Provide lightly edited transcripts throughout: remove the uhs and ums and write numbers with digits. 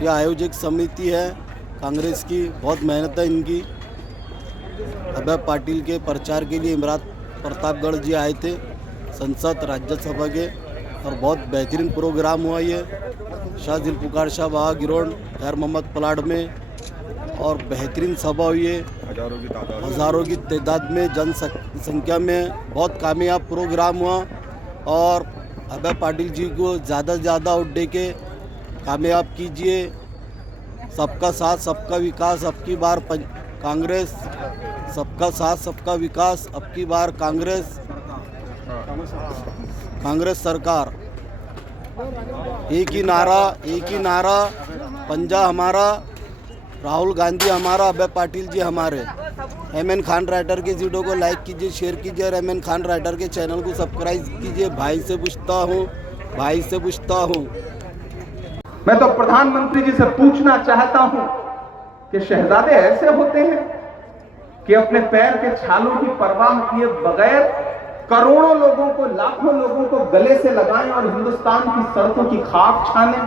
यह आयोजक समिति है कांग्रेस की, बहुत मेहनत है इनकी। अभय पाटिल के प्रचार के लिए इमरात प्रतापगढ़ जी आए थे, संसद राज्यसभा के, और बहुत बेहतरीन प्रोग्राम हुआ ये शाह जुल्फ़िकार शाह बाबा गिरोड खैर मोहम्मद प्लाट में, और बेहतरीन सभा हुई है। हज़ारों की तादाद में जनसंख्या में बहुत कामयाब प्रोग्राम हुआ। और अभय पाटिल जी को ज़्यादा से ज़्यादा वोट दे के कामयाब कीजिए। सबका साथ सबका विकास, अब की बार कांग्रेस। सबका साथ सबका विकास, अब की बार कांग्रेस सरकार। एक ही नारा, पंजा हमारा, राहुल गांधी हमारा, अभय पाटिल जी हमारे। एमएन खान राइटर के वीडियो को लाइक कीजिए, शेयर कीजिए, और एमएन खान राइटर के चैनल को सब्सक्राइब कीजिए। भाई से पूछता हूँ। मैं तो प्रधानमंत्री जी से पूछना चाहता हूं कि शहजादे ऐसे होते हैं कि अपने पैर के छालों की परवाह किए बगैर करोड़ों लोगों को, लाखों लोगों को गले से लगाएं और हिंदुस्तान की सड़कों की खाक छाने।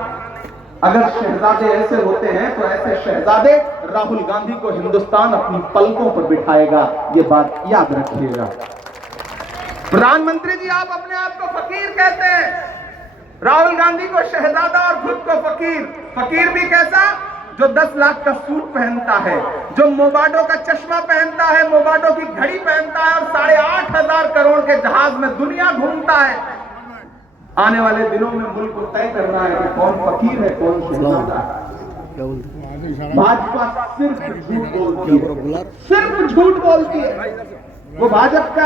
अगर शहजादे ऐसे होते हैं तो ऐसे शहजादे राहुल गांधी को हिंदुस्तान अपनी पलकों पर बिठाएगा, ये बात याद रखिएगा। प्रधानमंत्री जी, आप अपने आप को फकीर कहते हैं, राहुल गांधी को शहजादा और खुद को फकीर। फकीर भी कैसा? जो 10 लाख का सूट पहनता है, जो मोबाडो का चश्मा पहनता है, मोबाडो की घड़ी पहनता है, और 8,500 करोड़ के जहाज में दुनिया घूमता है। आने वाले दिनों में मुल्क को तय करना है कि कौन फकीर है, कौन शहजादा है। भाजपा सिर्फ झूठ बोलती है, सिर्फ झूठ बोलती है। वो भाजपा का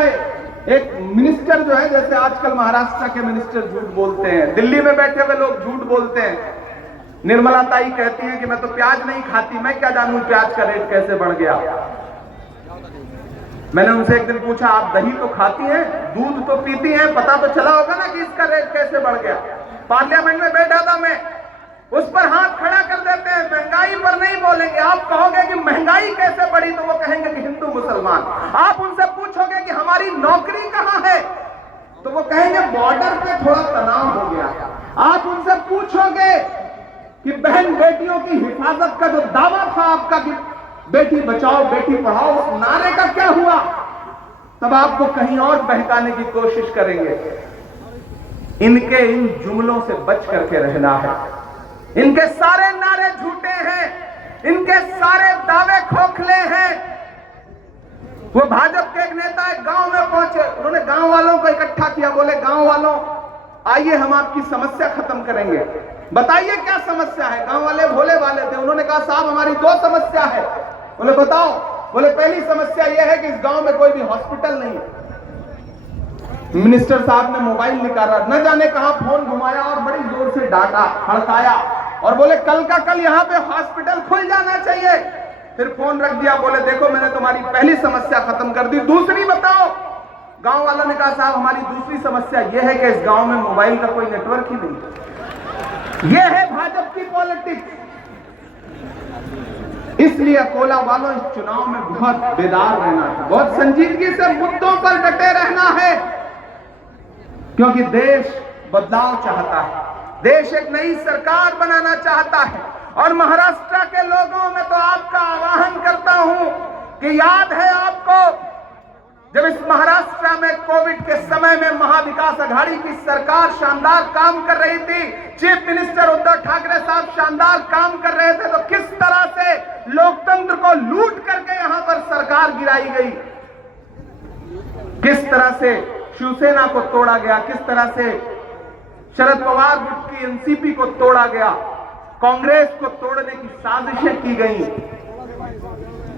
एक मिनिस्टर जो है, जैसे आजकल महाराष्ट्र के मिनिस्टर झूठ बोलते हैं, दिल्ली में बैठे हुए लोग झूठ बोलते हैं। निर्मला ताई कहती हैं कि मैं तो प्याज नहीं खाती, मैं क्या जानूं प्याज का रेट कैसे बढ़ गया। मैंने उनसे एक दिन पूछा, आप दही तो खाती हैं, दूध तो पीती हैं, पता तो चला होगा ना कि इसका रेट कैसे बढ़ गया। पार्लियामेंट में बैठा था मैं, उस पर हाथ खड़ा कर देते हैं। महंगाई पर नहीं बोलेंगे। आप कहोगे कि महंगाई कैसे बढ़ी, तो वो कहेंगे कि हिंदू मुसलमान। आप उनसे पूछोगे कि हमारी नौकरी कहां है, तो वो कहेंगे बॉर्डर पे थोड़ा तनाव हो गया। आप उनसे पूछोगे कि बहन बेटियों की हिफाजत का जो दावा था आपका कि बेटी बचाओ बेटी पढ़ाओ, उस नारे का क्या हुआ, तब आपको कहीं और बहकाने की कोशिश करेंगे। इनके इन जुमलों से बच करके रहना है। इनके सारे नारे झूठे हैं, इनके सारे दावे खोखले हैं। वो भाजपा के एक नेता एक गांव में पहुंचे, उन्होंने गांव वालों को इकट्ठा किया, बोले गांव वालों आइए हम आपकी समस्या खत्म करेंगे, बताइए क्या समस्या है। गांव वाले भोले वाले थे, उन्होंने कहा साहब हमारी 2 समस्या है। बोले बताओ। बोले पहली समस्या यह है कि इस गांव में कोई भी हॉस्पिटल नहीं है। मिनिस्टर साहब ने मोबाइल निकाला, न जाने कहां फोन घुमाया और बड़ी जोर से डांटा, हड़काया, और बोले कल का कल यहां पे हॉस्पिटल खुल जाना चाहिए। फिर फोन रख दिया, बोले देखो मैंने तुम्हारी पहली समस्या खत्म कर दी, दूसरी बताओ। गांव वालों ने कहा साहब हमारी दूसरी समस्या यह है कि इस गांव में मोबाइल का कोई नेटवर्क ही नहीं। यह है भाजपा की पॉलिटिक्स। इसलिए अकोला वालों इस चुनाव में बहुत बेदार रहना है, बहुत संजीदगी से मुद्दों पर डटे रहना है, क्योंकि देश बदलाव चाहता है, देश एक नई सरकार बनाना चाहता है। और महाराष्ट्र के लोगों में तो आपका आह्वान करता हूं कि याद है आपको, जब इस महाराष्ट्र में कोविड के समय में महाविकास आघाड़ी की सरकार शानदार काम कर रही थी, चीफ मिनिस्टर उद्धव ठाकरे साहब शानदार काम कर रहे थे, तो किस तरह से लोकतंत्र को लूट करके यहां पर सरकार गिराई गई, किस तरह से शिवसेना को तोड़ा गया, किस तरह से शरद पवार गुट की एनसीपी को तोड़ा गया, कांग्रेस को तोड़ने की साजिशें की गई।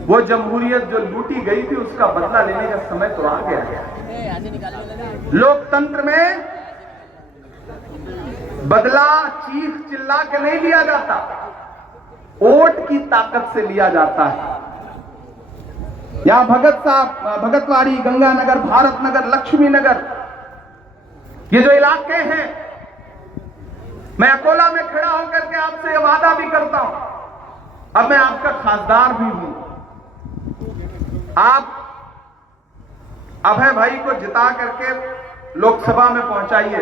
वो जमहूरियत जो लूटी गई थी उसका बदला लेने का समय तो आ गया है। लोकतंत्र में बदला चीख चिल्ला के नहीं लिया जाता, वोट की ताकत से लिया जाता है। यहां भगतवाड़ी, गंगानगर, भारत नगर, लक्ष्मी नगर, ये जो इलाके हैं मैं अकोला में खड़ा होकर के आपसे यह वादा भी करता हूं, अब मैं आपका खासदार भी हूं, आप अभय भाई को जिता करके लोकसभा में पहुंचाइए।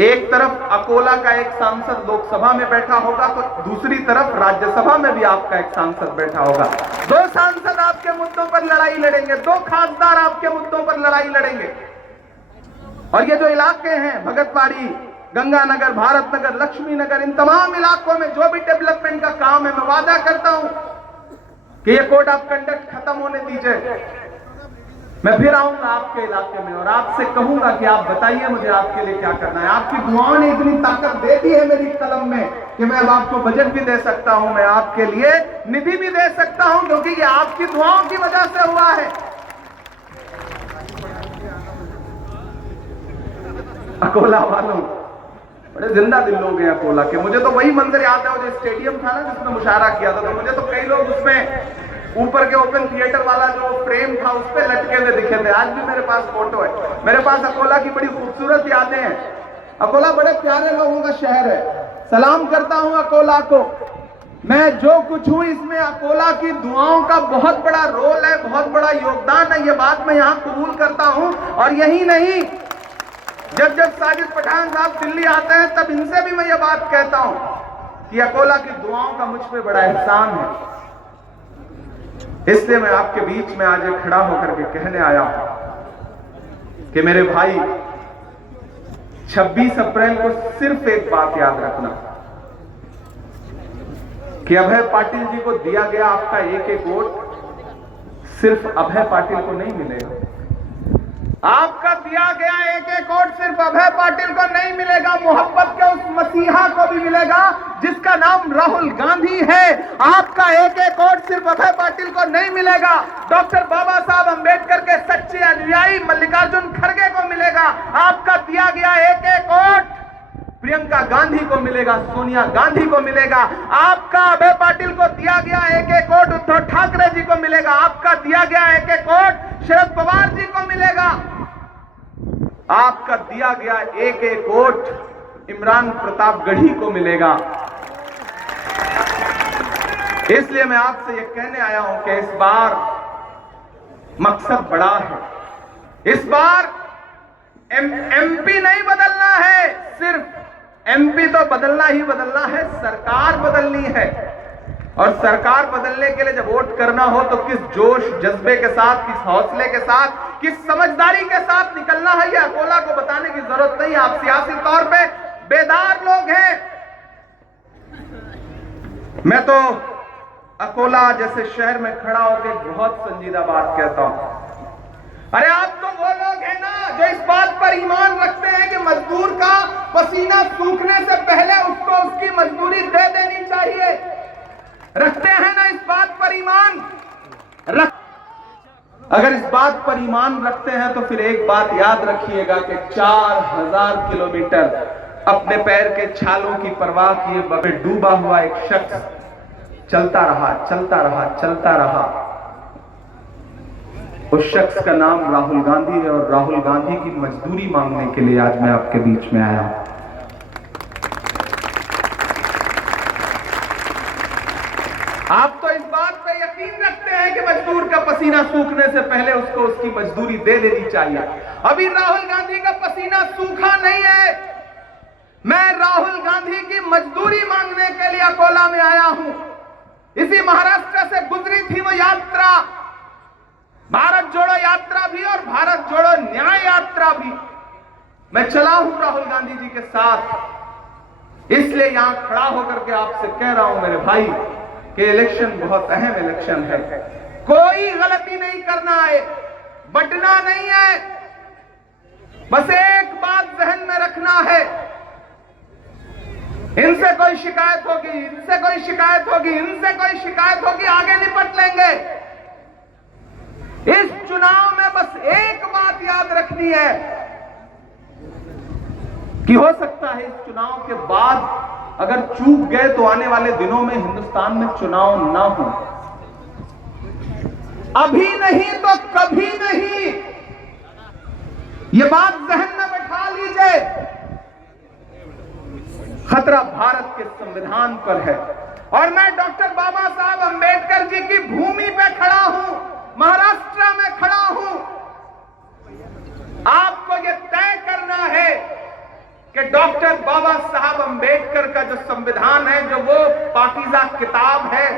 एक तरफ अकोला का एक सांसद लोकसभा में बैठा होगा तो दूसरी तरफ राज्यसभा में भी आपका एक सांसद बैठा होगा। दो सांसद आपके मुद्दों पर लड़ाई लड़ेंगे, दो खासदार आपके मुद्दों पर लड़ाई लड़ेंगे। और ये जो इलाके हैं, भगतवाड़ी, गंगानगर, भारत नगर, लक्ष्मी नगर, इन तमाम इलाकों में जो भी डेवलपमेंट का काम है, मैं वादा करता हूं कि ये कोड ऑफ कंडक्ट खत्म होने दीजिए। मैं फिर आऊंगा आपके इलाके में और आपसे कहूंगा कि आप बताइए मुझे आपके लिए क्या करना है। आपकी दुआओं ने इतनी ताकत दे दी है मेरी कलम में कि मैं अब आपको बजट भी दे सकता हूं, मैं आपके लिए निधि भी दे सकता हूं, क्योंकि ये आपकी दुआओं की वजह से हुआ है। अकोला वालों, बड़े जिंदा दिल लोग हैं अकोला के। मुझे तो वही मंजर याद है, वो जो स्टेडियम था ना जिसमें मुशायरा किया था, तो मुझे तो कई लोग उसमें ऊपर के ओपन थिएटर वाला जो फ्रेम था उस पे लटके हुए दिखे थे। आज भी मेरे पास फोटो है। मेरे पास अकोला की बड़ी खूबसूरत यादें हैं। अकोला बड़े प्यारे लोगों का शहर है। सलाम करता हूं अकोला को। मैं जो कुछ हूं इसमें अकोला की दुआओं का बहुत बड़ा रोल है, बहुत बड़ा योगदान है, ये बात मैं यहां कबूल करता हूं। और यही नहीं, जब जब साजिद पठान साहब दिल्ली आते हैं तब इनसे भी मैं ये बात कहता हूं कि अकोला की दुआओं का मुझ पे बड़ा एहसान है। इसलिए मैं आपके बीच में आज खड़ा होकर के कहने आया हूं कि मेरे भाई, 26 अप्रैल को सिर्फ एक बात याद रखना कि अभय पाटिल जी को दिया गया आपका एक एक वोट सिर्फ अभय पाटिल को नहीं मिलेगा। आपका दिया गया एक एक वोट सिर्फ अभय पाटिल को नहीं मिलेगा, मोहब्बत के उस मसीहा को भी मिलेगा जिसका नाम राहुल गांधी है। आपका एक एक वोट सिर्फ अभय पाटिल को नहीं मिलेगा, डॉक्टर बाबा साहब अंबेडकर के सच्चे अनुयायी मल्लिकार्जुन खड़गे को मिलेगा। आपका दिया गया एक एक वोट प्रियंका गांधी को मिलेगा, सोनिया गांधी को मिलेगा। आपका अभय पाटिल को दिया गया एक एक वोट उद्धव ठाकरे जी को मिलेगा। आपका दिया गया एक एक वोट शरद पवार जी को मिलेगा। आपका दिया गया एक एक वोट इमरान प्रतापगढ़ी को मिलेगा। इसलिए मैं आपसे यह कहने आया हूं कि इस बार मकसद बड़ा है। इस बार एमपी नहीं बदलना है, सिर्फ एमपी तो बदलना ही बदलना है, सरकार बदलनी है। और सरकार बदलने के लिए जब वोट करना हो तो किस जोश जज्बे के साथ, किस हौसले के साथ, किस समझदारी के साथ निकलना है, यह अकोला को बताने की जरूरत नहीं। आप सियासी तौर पे बेदार लोग हैं। मैं तो अकोला जैसे शहर में खड़ा होकर बहुत संजीदा बात कहता हूं। अरे आप तो वो लोग हैं ना जो इस बात पर ईमान रखते हैं कि मजदूर का पसीना सूखने से पहले उसको उसकी मजदूरी दे देनी चाहिए। रखते हैं ना इस बात पर ईमान? अगर इस बात पर ईमान रखते हैं तो फिर एक बात याद रखिएगा कि 4000 किलोमीटर अपने पैर के छालों की परवाह किए बगैर डूबा हुआ एक शख्स चलता रहा, चलता रहा, चलता रहा। उस शख्स का नाम राहुल गांधी है और राहुल गांधी की मजदूरी मांगने के लिए आज मैं आपके बीच में आया हूं। आप तो इस बात पे यकीन रखते हैं कि मजदूर का पसीना सूखने से पहले उसको उसकी मजदूरी दे देनी चाहिए। अभी राहुल गांधी का पसीना सूखा नहीं है। मैं राहुल गांधी की मजदूरी मांगने के लिए अकोला में आया हूं। इसी महाराष्ट्र से गुजरी थी वो यात्रा, भारत जोड़ो यात्रा भी और भारत जोड़ो न्याय यात्रा भी। मैं चला हूं राहुल गांधी जी के साथ। इसलिए यहां खड़ा होकर के आपसे कह रहा हूं मेरे भाई कि इलेक्शन बहुत अहम इलेक्शन है। कोई गलती नहीं करना है, बटना नहीं है। बस एक बात जहन में रखना है, इनसे कोई शिकायत होगी, इनसे कोई शिकायत होगी, इनसे कोई शिकायत होगी, आगे निपट लेंगे। इस चुनाव में बस एक बात याद रखनी है कि हो सकता है इस चुनाव के बाद अगर चूक गए तो आने वाले दिनों में हिंदुस्तान में चुनाव ना हो। अभी नहीं तो कभी नहीं, ये बात जहन में बैठा लीजिए। खतरा भारत के संविधान पर है। और मैं डॉक्टर बाबा साहब अंबेडकर जी की भूमि पे खड़ा हूं, महाराष्ट्र में खड़ा हूं। आपको यह तय करना है कि डॉक्टर बाबा साहब अंबेडकर का जो संविधान है, जो वो पाकीज़ा किताब है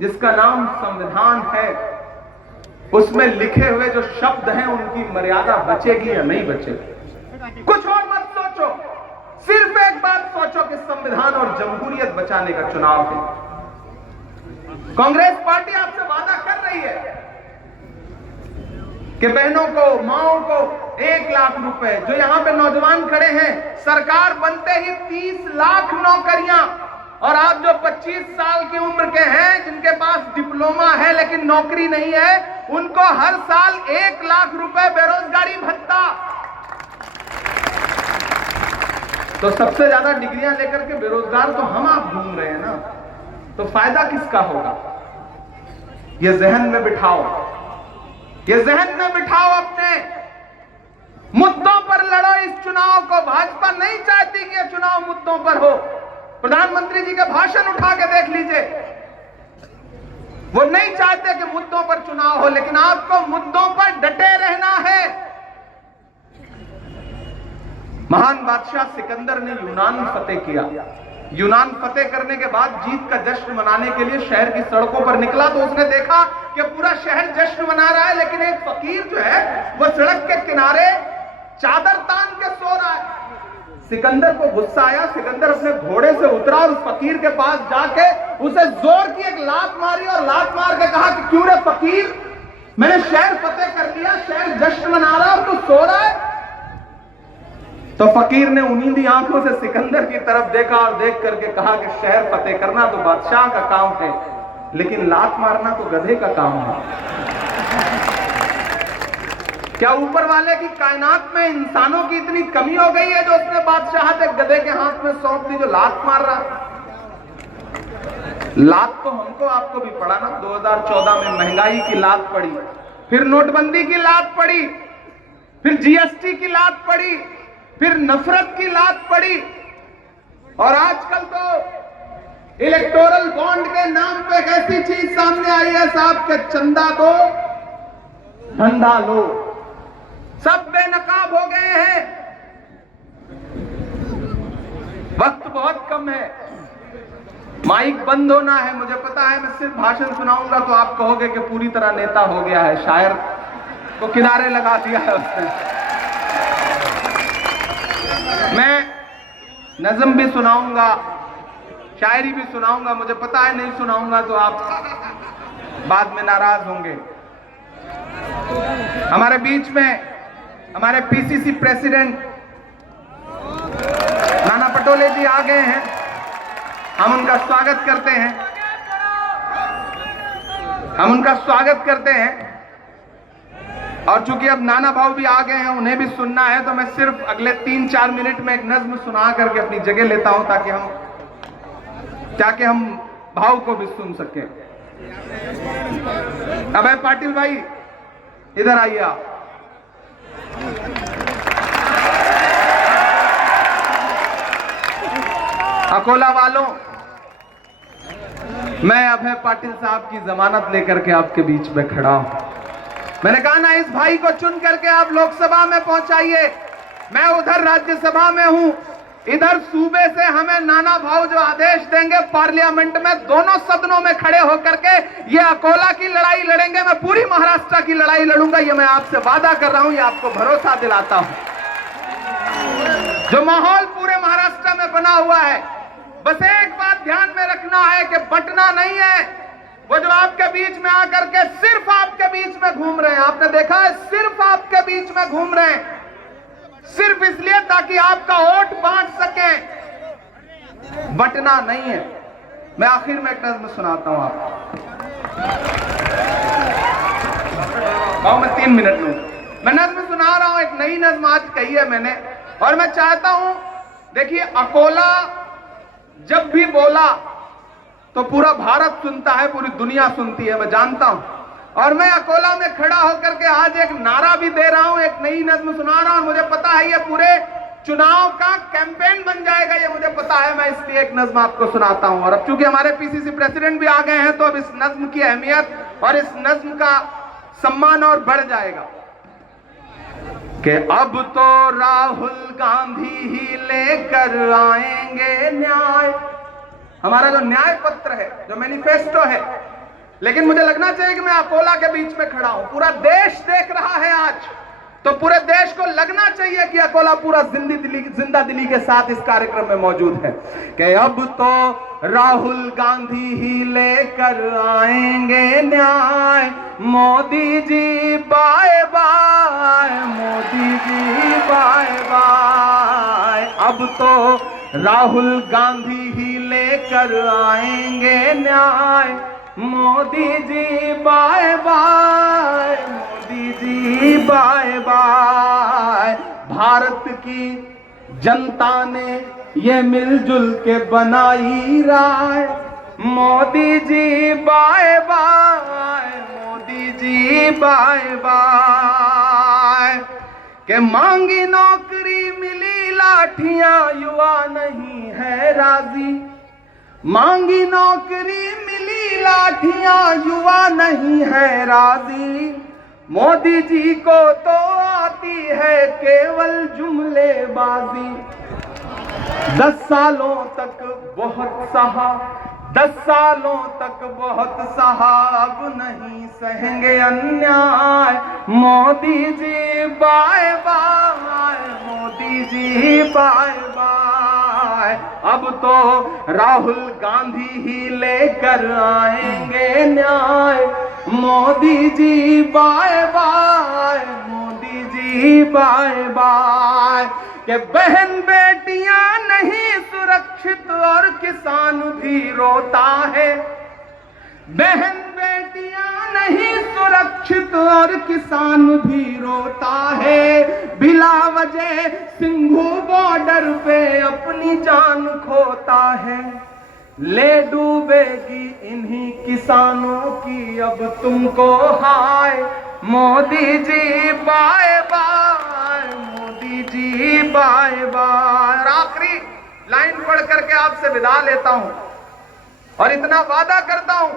जिसका नाम संविधान है, उसमें लिखे हुए जो शब्द हैं उनकी मर्यादा बचेगी या नहीं बचेगी। कुछ और मत सोचो, सिर्फ एक बात सोचो कि संविधान और जमहूरियत बचाने का चुनाव है। कांग्रेस पार्टी आपसे वादा कर रही है कि बहनों को, माओं को 1 लाख रुपए, जो यहां पे नौजवान खड़े हैं, सरकार बनते ही 30 लाख नौकरियां, और आप जो 25 साल की उम्र के हैं, जिनके पास डिप्लोमा है लेकिन नौकरी नहीं है, उनको हर साल 1 लाख रुपए बेरोजगारी भत्ता। तो सबसे ज्यादा डिग्रियां लेकर के बेरोजगार तो हम आप घूम रहे हैं ना, तो फायदा किसका होगा? ये जहन में बिठाओ, ये जहन में बिठाओ, अपने मुद्दों पर लड़ो इस चुनाव को। भाजपा नहीं चाहती कि यह चुनाव मुद्दों पर हो। प्रधानमंत्री जी के भाषण उठा के देख लीजिए, वो नहीं चाहते कि मुद्दों पर चुनाव हो, लेकिन आपको मुद्दों पर डटे रहना है। महान बादशाह सिकंदर ने यूनान फतेह किया। यूनान फतेह करने के बाद जीत का जश्न मनाने के लिए शहर की सड़कों पर निकला, तो उसने देखा कि पूरा शहर जश्न मना रहा है, लेकिन एक फकीर जो है वो सड़क के किनारे चादर तान के सो रहा है। सिकंदर को गुस्सा आया, सिकंदर अपने घोड़े से उतरा और उस फकीर के पास जाके उसे जोर की एक लात मारी, और लात मार के कहा कि क्यों रे फकीर, मैंने शहर फतेह कर लिया, शहर जश्न मना रहा और तू सो रहा है। तो फकीर ने उन्नींदी आंखों से सिकंदर की तरफ देखा और देख करके कहा कि शहर फतेह करना तो बादशाह का काम है, लेकिन लात मारना तो गधे का काम है। क्या ऊपर वाले की कायनात में इंसानों की इतनी कमी हो गई है जो उसने बादशाहत एक गधे के हाथ में सौंप दी जो लात मार रहा? लात तो हमको आपको भी पड़ा ना। 2014 में महंगाई की लात पड़ी, फिर नोटबंदी की लात पड़ी, फिर जीएसटी की लात पड़ी, फिर नफरत की लात पड़ी, और आजकल तो इलेक्टोरल बॉन्ड के नाम पे एक ऐसी चीज सामने आई है साहब के चंदा दो धंधा लो। सब बेनकाब हो गए हैं। वक्त बहुत कम है, माइक बंद होना है। मुझे पता है मैं सिर्फ भाषण सुनाऊंगा तो आप कहोगे कि पूरी तरह नेता हो गया है, शायर को किनारे लगा दिया है उसने। मैं नज़म भी सुनाऊंगा, शायरी भी सुनाऊंगा। मुझे पता है नहीं सुनाऊंगा तो आप बाद में नाराज होंगे। हमारे बीच में हमारे पीसीसी प्रेसिडेंट नाना पटोले जी आ गए हैं, हम उनका स्वागत करते हैं, हम उनका स्वागत करते हैं। और चूंकि अब नाना भाव भी आ गए हैं, उन्हें भी सुनना है, तो मैं सिर्फ अगले 3-4 मिनट में एक नज्म सुना करके अपनी जगह लेता हूं ताकि हम भाव को भी सुन सकें। अभय पाटिल भाई इधर आइए आप। अकोला वालों, मैं अभय पाटिल साहब की जमानत लेकर के आपके बीच में खड़ा हूं। मैंने कहा ना, इस भाई को चुन करके आप लोकसभा में पहुंचाइए। मैं उधर राज्यसभा में हूं, इधर सूबे से हमें नाना भाव जो आदेश देंगे पार्लियामेंट में, दोनों सदनों में खड़े होकर के ये अकोला की लड़ाई लड़ेंगे। मैं पूरी महाराष्ट्र की लड़ाई लड़ूंगा, ये मैं आपसे वादा कर रहा हूं, ये आपको भरोसा दिलाता हूं। जो माहौल पूरे महाराष्ट्र में बना हुआ है, बस एक बात ध्यान में रखना है कि बंटना नहीं है। वो जो आपके बीच में आकर के सिर्फ आपके बीच में घूम रहे हैं, आपने देखा है, सिर्फ आपके बीच में घूम रहे हैं, सिर्फ इसलिए ताकि आपका वोट बांट सके, बंटना नहीं है। मैं आखिर में एक नज़्म सुनाता हूं आपको, मैं 3 मिनट लूं। मैं नज़्म सुना रहा हूं, एक नई नज़्म आज कही है मैंने, और मैं चाहता हूं, देखिए अकोला जब भी बोला तो पूरा भारत सुनता है, पूरी दुनिया सुनती है, मैं जानता हूं। और मैं अकोला में खड़ा होकर के आज एक नारा भी दे रहा हूं, एक नई नज़्म सुना रहा हूं। मुझे पता है ये पूरे चुनाव का कैंपेन बन जाएगा, ये मुझे पता है। मैं इसलिए एक नज्म आपको सुनाता हूं। और अब चूंकि हमारे पीसीसी प्रेसिडेंट भी आ गए हैं, तो अब इस नज्म की अहमियत और इस नज्म का सम्मान और बढ़ जाएगा कि अब तो राहुल गांधी ही लेकर आएंगे न्याय। हमारा जो न्याय पत्र है, जो मैनिफेस्टो है, लेकिन मुझे लगना चाहिए कि मैं अकोला के बीच में खड़ा हूं, पूरा देश देख रहा है आज, तो पूरे देश को लगना चाहिए कि अकोला पूरा जिंदा दिली के साथ इस कार्यक्रम में मौजूद है कि अब तो राहुल गांधी ही लेकर आएंगे न्याय। Modi ji bye bye, Modi ji bye bye. अब तो राहुल गांधी ही लेकर आएंगे न्याय। Modi ji bye bye, Modi ji bye bye. Bharat की जनता ने ये मिलजुल के बनाई राय। Modi ji bye bye, Modi ji bye bye. के मांगी नौकरी मिली लाठियां, युवा नहीं है राजी। मांगी नौकरी मिली लाठियां, युवा नहीं है राजी। मोदी जी को तो आती है केवल जुमलेबाजी। 10 सालों तक बहुत सहा, 10 सालों तक बहुत सहा, अब नहीं सहेंगे अन्याय। Modi ji bye bye, Modi ji bye bye. अब तो राहुल गांधी ही लेकर आएंगे न्याय। Modi ji bye bye, Modi ji bye bye. कि बहन बेटियां नहीं सुरक्षित और किसान भी रोता है। बहन बेटियां नहीं सुरक्षित और किसान भी रोता है। बिला वजह सिंघू बॉर्डर पे अपनी जान खोता है। ले डूबेगी इन्हीं किसानों की अब तुमको हाय। Modi ji bye bye, Modi ji bye bye. और आखिरी लाइन पढ़ करके आपसे विदा लेता हूं और इतना वादा करता हूं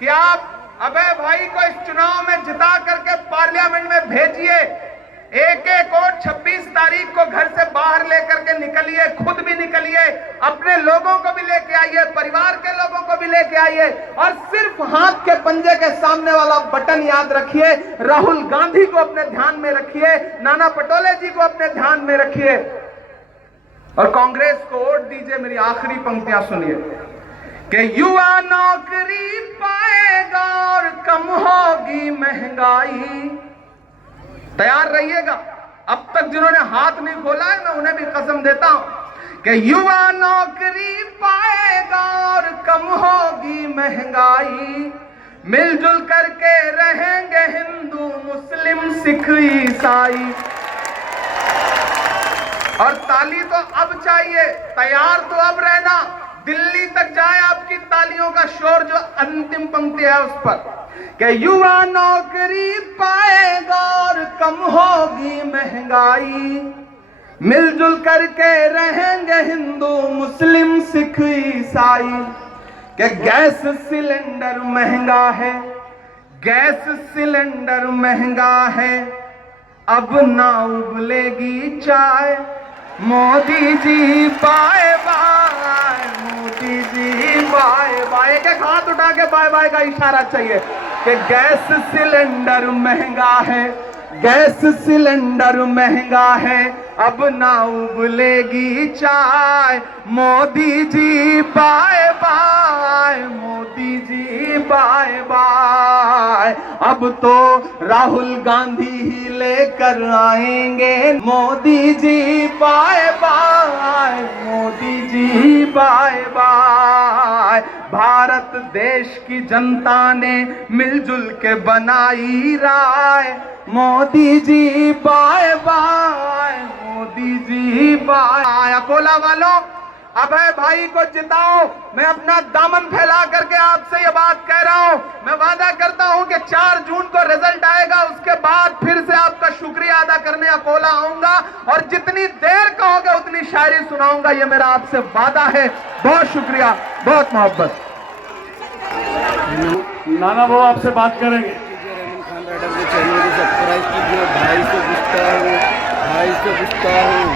कि आप अभय भाई को इस चुनाव में जिता करके पार्लियामेंट में भेजिए। एक एक और 26 तारीख को घर से बाहर लेकर के निकलिए, खुद भी निकलिए, अपने लोगों को भी लेके आइए, परिवार के लोगों को भी लेके आइए। और सिर्फ हाथ के पंजे के सामने वाला बटन याद रखिए। राहुल गांधी को अपने ध्यान में रखिए, नाना पटोले जी को अपने ध्यान में रखिए और कांग्रेस को वोट दीजिए। मेरी आखिरी पंक्तियां सुनिए कि युवा नौकरी पाएगा और कम होगी महंगाई। तैयार रहिएगा। अब तक जिन्होंने हाथ नहीं खोला है, मैं उन्हें भी कसम देता हूं कि युवा नौकरी पाएगा और कम होगी महंगाई। मिलजुल करके रहेंगे हिंदू मुस्लिम सिख ईसाई। और ताली तो अब चाहिए, तैयार तो अब रहना। दिल्ली तक जाए आपकी तालियों का शोर। जो अंतिम पंक्ति है उस पर कि युवा नौकरी पाएगा और कम होगी महंगाई। मिलजुल करके रहेंगे हिंदू मुस्लिम सिख ईसाई। कि गैस सिलेंडर महंगा है, गैस सिलेंडर महंगा है, अब ना उबलेगी चाय। Modi ji bye bye, Modi ji bye bye. एक एक हाथ उठा के बाय बाय का इशारा चाहिए कि गैस सिलेंडर महंगा है, गैस सिलेंडर महंगा है, अब ना उबलेगी चाय। Modi ji bye bye, Modi ji bye bye. अब तो राहुल गांधी ही लेकर आएंगे। Modi ji bye bye, Modi ji bye bye. Bharat देश की जनता ने मिलजुल के बनाई राय। Modi ji bye bye, Modi ji bye. Akola वालों, अभय भाई को जिताओ। मैं अपना दामन फैला करके आपसे ये बात कह रहा हूं। मैं वादा करता हूं कि 4 जून को रिजल्ट आएगा, उसके बाद फिर से आपका शुक्रिया अदा करने अकोला आऊंगा और जितनी देर कहोगे उतनी शायरी सुनाऊंगा। ये मेरा आपसे वादा है। बहुत शुक्रिया, बहुत मोहब्बत। नाना वो आपसे बात करेंगे। रहमान खान राइडर के चैनल को सब्सक्राइब कीजिए। भाई से पूछता हूँ